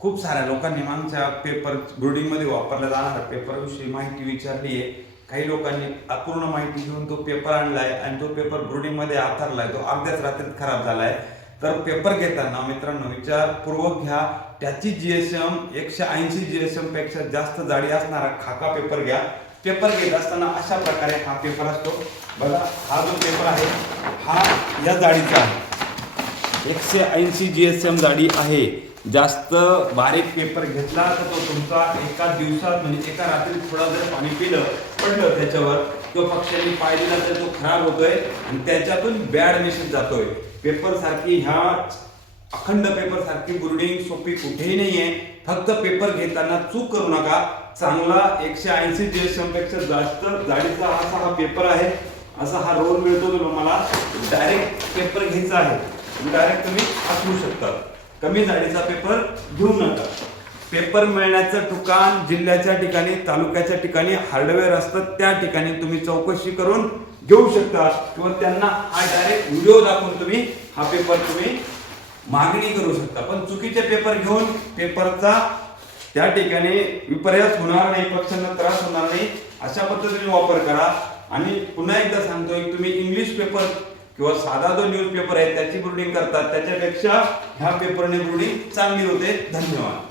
खूप साऱ्या लोकांनी मागच्या पेपर ब्रुडिंगमध्ये वापरल्या जाणाऱ्या पेपरविषयी माहिती विचारली आहे. काही लोकांनी अपूर्ण माहिती घेऊन तो पेपर आणलाय आणि तो पेपर ब्रुडिंगमध्ये आथरलाय, तो अर्ध्याच रात्रीत खराब झालाय. तर पेपर घेताना मित्रांनो विचारपूर्वक घ्या. त्याची जीएसएम 180 जीएसएम पेक्षा जास्त जाडी असणारा खाका पेपर घ्या. पेपर घेत असताना अशा प्रकारे हा पेपर असतो बघा. हा जो पेपर आहे हा या जाडीचा आहे, 180 जीएसएम जाडी आहे. जास्त बारीक पेपर घेतला तर तो तुमचा एका दिवसात म्हणजे एका रात्रीत थोडा जर पाणी पडलं त्याच्यावर, तो पक्ष्यांनी पाळलेला तर तो खराब होतोय आणि त्याच्यातून बॅड मेसेज जातोय. पेपर सारखी ह्या अखंड पेपर सारखी ब्रुडिंग सोपी कुठेही नाहीये. फक्त पेपर घेताना चूक करू नका. चांगला 180 जीएसएम पेक्षा जास्त जाडीचा असा हा पेपर आहे. असा हा रोल मिळतो तुम्हाला. डायरेक्ट पेपर घ्यायचा आहे, डायरेक्ट तुम्ही वाचवू शकता. कमी जाडीचा पेपर घेऊ नका. पेपर मिळण्याचं ठिकाण जिल्ह्याच्या ठिकाणी, तालुक्याच्या ठिकाणी हार्डवेअर असतं, त्या ठिकाणी तुम्ही चौकशी करून घेऊ शकता किंवा त्यांना हा डायरेक्ट व्हिडिओ दाखवून तुम्ही हा पेपर तुम्ही मागणी करू शकता. पण चुकीचे पेपर घेऊन पेपरचा त्या ठिकाणी विपर्यास होणार नाही, पक्ष्यांना त्रास होणार नाही, अशा पद्धतीने वापर करा. आणि पुन्हा एकदा सांगतोय, तुम्ही इंग्लिश पेपर किंवा साधा जो न्यूज पेपर आहे त्याची ब्रुडिंग करतात, त्याच्यापेक्षा ह्या पेपरने ब्रुडिंग चांगली होते. धन्यवाद.